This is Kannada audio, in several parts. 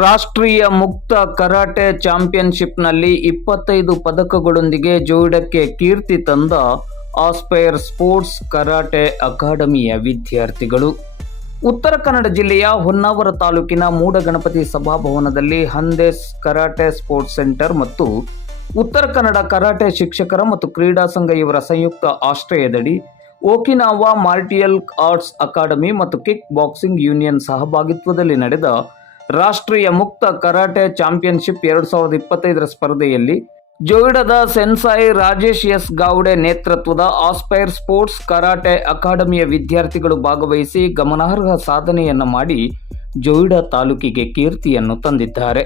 ರಾಷ್ಟ್ರೀಯ ಮುಕ್ತ ಕರಾಟೆ ಚಾಂಪಿಯನ್ಶಿಪ್ನಲ್ಲಿ ಇಪ್ಪತ್ತೈದು ಪದಕಗಳೊಂದಿಗೆ ಜೋಯಿಡಕ್ಕೆ ಕೀರ್ತಿ ತಂದ ಆಸ್ಪೈರ್ ಸ್ಪೋರ್ಟ್ಸ್ ಕರಾಟೆ ಅಕಾಡೆಮಿಯ ವಿದ್ಯಾರ್ಥಿಗಳು. ಉತ್ತರ ಕನ್ನಡ ಜಿಲ್ಲೆಯ ಹೊನ್ನಾವರ ತಾಲೂಕಿನ ಮೂಡಗಣಪತಿ ಸಭಾಭವನದಲ್ಲಿ ಹಂದೇಸ್ ಕರಾಟೆ ಸ್ಪೋರ್ಟ್ಸ್ ಸೆಂಟರ್ ಮತ್ತು ಉತ್ತರ ಕನ್ನಡ ಕರಾಟೆ ಶಿಕ್ಷಕರ ಮತ್ತು ಕ್ರೀಡಾ ಸಂಘ ಇವರ ಸಂಯುಕ್ತ ಆಶ್ರಯದಡಿ ಓಕಿನಾವಾ ಮಾರ್ಟಿಯಲ್ ಆರ್ಟ್ಸ್ ಅಕಾಡೆಮಿ ಮತ್ತು ಕಿಕ್ ಬಾಕ್ಸಿಂಗ್ ಯೂನಿಯನ್ ಸಹಭಾಗಿತ್ವದಲ್ಲಿ ನಡೆದ ರಾಷ್ಟ್ರೀಯ ಮುಕ್ತ ಕರಾಟೆ ಚಾಂಪಿಯನ್ಶಿಪ್ ಎರಡು ಸಾವಿರದ ಇಪ್ಪತ್ತೈದರ ಸ್ಪರ್ಧೆಯಲ್ಲಿ ಜೋಯಿಡಾದ ಸೆನ್ಸಾಯಿ ರಾಜೇಶ್ ಎಸ್ ಗಾವ್ಡೆ ನೇತೃತ್ವದ ಆಸ್ಪೈರ್ ಸ್ಪೋರ್ಟ್ಸ್ ಕರಾಟೆ ಅಕಾಡೆಮಿಯ ವಿದ್ಯಾರ್ಥಿಗಳು ಭಾಗವಹಿಸಿ ಗಮನಾರ್ಹ ಸಾಧನೆಯನ್ನು ಮಾಡಿ ಜೋಯಿಡಾ ತಾಲೂಕಿಗೆ ಕೀರ್ತಿಯನ್ನು ತಂದಿದ್ದಾರೆ.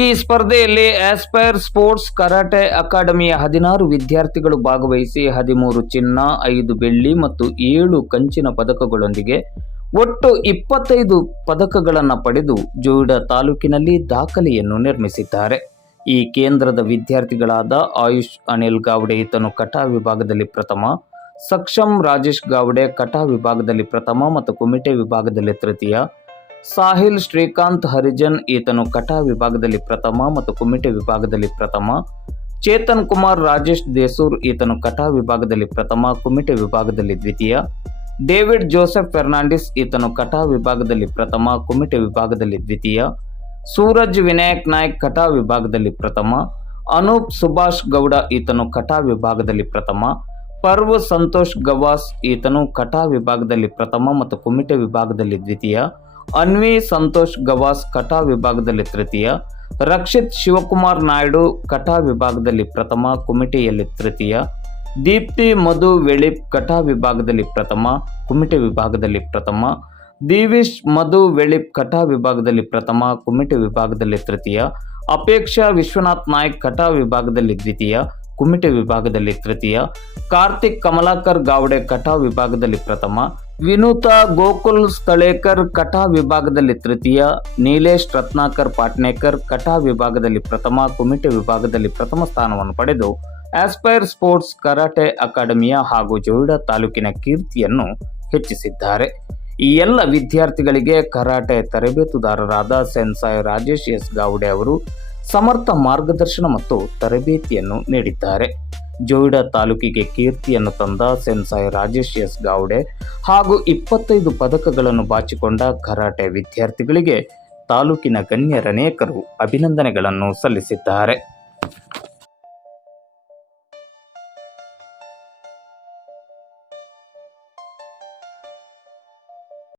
ಈ ಸ್ಪರ್ಧೆಯಲ್ಲಿ ಆಸ್ಪೈರ್ ಸ್ಪೋರ್ಟ್ಸ್ ಕರಾಟೆ ಅಕಾಡೆಮಿಯ ಹದಿನಾರು ವಿದ್ಯಾರ್ಥಿಗಳು ಭಾಗವಹಿಸಿ ಹದಿಮೂರು ಚಿನ್ನ, ಐದು ಬೆಳ್ಳಿ ಮತ್ತು ಏಳು ಕಂಚಿನ ಪದಕಗಳೊಂದಿಗೆ ಒಟ್ಟು ಇಪ್ಪತ್ತೈದು ಪದಕಗಳನ್ನು ಪಡೆದು ಜೋಯಿಡಾ ತಾಲೂಕಿನಲ್ಲಿ ದಾಖಲೆಯನ್ನು ನಿರ್ಮಿಸಿದ್ದಾರೆ. ಈ ಕೇಂದ್ರದ ವಿದ್ಯಾರ್ಥಿಗಳಾದ ಆಯುಷ್ ಅನಿಲ್ ಗಾವಡೆ ಈತನು ಕಟಾ ವಿಭಾಗದಲ್ಲಿ ಪ್ರಥಮ ಸಕ್ಷಮ್ ರಾಜೇಶ್ ಗಾವಡೆ ಕಟಾ ವಿಭಾಗದಲ್ಲಿ ಪ್ರಥಮ ಮತ್ತು ಕುಮಿಟೆ ವಿಭಾಗದಲ್ಲಿ ತೃತೀಯ, ಸಾಹಿಲ್ ಶ್ರೀಕಾಂತ್ ಹರಿಜನ್ ಈತನು ಕಟಾ ವಿಭಾಗದಲ್ಲಿ ಪ್ರಥಮ ಮತ್ತು ಕುಮಿಟೆ ವಿಭಾಗದಲ್ಲಿ ಪ್ರಥಮ, ಚೇತನ್ ಕುಮಾರ್ ರಾಜೇಶ್ ದೇಸೂರ್ ಈತನು ಕಟಾ ವಿಭಾಗದಲ್ಲಿ ಪ್ರಥಮ, ಕುಮಿಟೆ ವಿಭಾಗದಲ್ಲಿ ದ್ವಿತೀಯ ಡೇವಿಡ್ ಜೋಸೆಫ್ ಫೆರ್ನಾಂಡಿಸ್ ಈತನು ಕಟಾ ವಿಭಾಗದಲ್ಲಿ ಪ್ರಥಮ, ಕುಮಿಟೆ ವಿಭಾಗದಲ್ಲಿ ದ್ವಿತೀಯ, ಸೂರಜ್ ವಿನಾಯಕ್ ನಾಯ್ಕ್ ಕಟಾ ವಿಭಾಗದಲ್ಲಿ ಪ್ರಥಮ, ಅನೂಪ್ ಸುಭಾಷ್ ಗೌಡ ಈತನು ಕಟಾ ವಿಭಾಗದಲ್ಲಿ ಪ್ರಥಮ, ಪರ್ವ್ ಸಂತೋಷ್ ಗವಾಸ್ ಈತನು ಕಟಾ ವಿಭಾಗದಲ್ಲಿ ಪ್ರಥಮ ಮತ್ತು ಕುಮಿಟೆ ವಿಭಾಗದಲ್ಲಿ ದ್ವಿತೀಯ, ಅನ್ವಿ ಸಂತೋಷ್ ಗವಾಸ್ ಕಟಾ ವಿಭಾಗದಲ್ಲಿ ತೃತೀಯ, ರಕ್ಷಿತ್ ಶಿವಕುಮಾರ್ ನಾಯ್ಡು ಕಟಾ ವಿಭಾಗದಲ್ಲಿ ಪ್ರಥಮ, ಕುಮಿಟೆಯಲ್ಲಿ ತೃತೀಯ ದೀಪ್ತಿ ಮಧು ವೆಳಿಪ್ ಕಟಾ ವಿಭಾಗದಲ್ಲಿ ಪ್ರಥಮ, ಕುಮಿಟೆ ವಿಭಾಗದಲ್ಲಿ ಪ್ರಥಮ, ದಿವಿಶ್ ಮಧು ವೆಳಿಪ್ ಕಟಾ ವಿಭಾಗದಲ್ಲಿ ಪ್ರಥಮ, ಕುಮಿಟೆ ವಿಭಾಗದಲ್ಲಿ ತೃತೀಯ, ಅಪೇಕ್ಷಾ ವಿಶ್ವನಾಥ್ ನಾಯ್ಕ್ ಕಟಾ ವಿಭಾಗದಲ್ಲಿ ದ್ವಿತೀಯ, ಕುಮಿಟೆ ವಿಭಾಗದಲ್ಲಿ ತೃತೀಯ, ಕಾರ್ತಿಕ್ ಕಮಲಾಕರ್ ಗಾವಡೆ ಕಟಾ ವಿಭಾಗದಲ್ಲಿ ಪ್ರಥಮ, ವಿನೂತಾ ಗೋಕುಲ್ ಸ್ಥಳೇಕರ್ ಕಟಾ ವಿಭಾಗದಲ್ಲಿ ತೃತೀಯ, ನೀಲೇಶ್ ರತ್ನಾಕರ್ ಪಾಟ್ನೇಕರ್ ಕಟಾ ವಿಭಾಗದಲ್ಲಿ ಪ್ರಥಮ, ಕುಮಿಟೆ ವಿಭಾಗದಲ್ಲಿ ಪ್ರಥಮ ಸ್ಥಾನವನ್ನು ಪಡೆದು ಆಸ್ಪೈರ್ ಸ್ಪೋರ್ಟ್ಸ್ ಕರಾಟೆ ಅಕಾಡೆಮಿಯ ಹಾಗೂ ಜೋಯಿಡಾ ತಾಲೂಕಿನ ಕೀರ್ತಿಯನ್ನು ಹೆಚ್ಚಿಸಿದ್ದಾರೆ. ಈ ಎಲ್ಲ ವಿದ್ಯಾರ್ಥಿಗಳಿಗೆ ಕರಾಟೆ ತರಬೇತುದಾರರಾದ ಸೆನ್ಸಾಯ್ ರಾಜೇಶ್ ಎಸ್ ಗಾವಡೆ ಅವರು ಸಮರ್ಥ ಮಾರ್ಗದರ್ಶನ ಮತ್ತು ತರಬೇತಿಯನ್ನು ನೀಡಿದ್ದಾರೆ. ಜೋಯಿಡಾ ತಾಲೂಕಿಗೆ ಕೀರ್ತಿಯನ್ನು ತಂದ ಸೆನ್ಸಾಯ್ ರಾಜೇಶ್ ಎಸ್ ಗಾವಡೆ ಹಾಗೂ ಇಪ್ಪತ್ತೈದು ಪದಕಗಳನ್ನು ಬಾಚಿಕೊಂಡ ಕರಾಟೆ ವಿದ್ಯಾರ್ಥಿಗಳಿಗೆ ತಾಲೂಕಿನ ಗಣ್ಯರನೇಕರು ಅಭಿನಂದನೆಗಳನ್ನು ಸಲ್ಲಿಸಿದ್ದಾರೆ.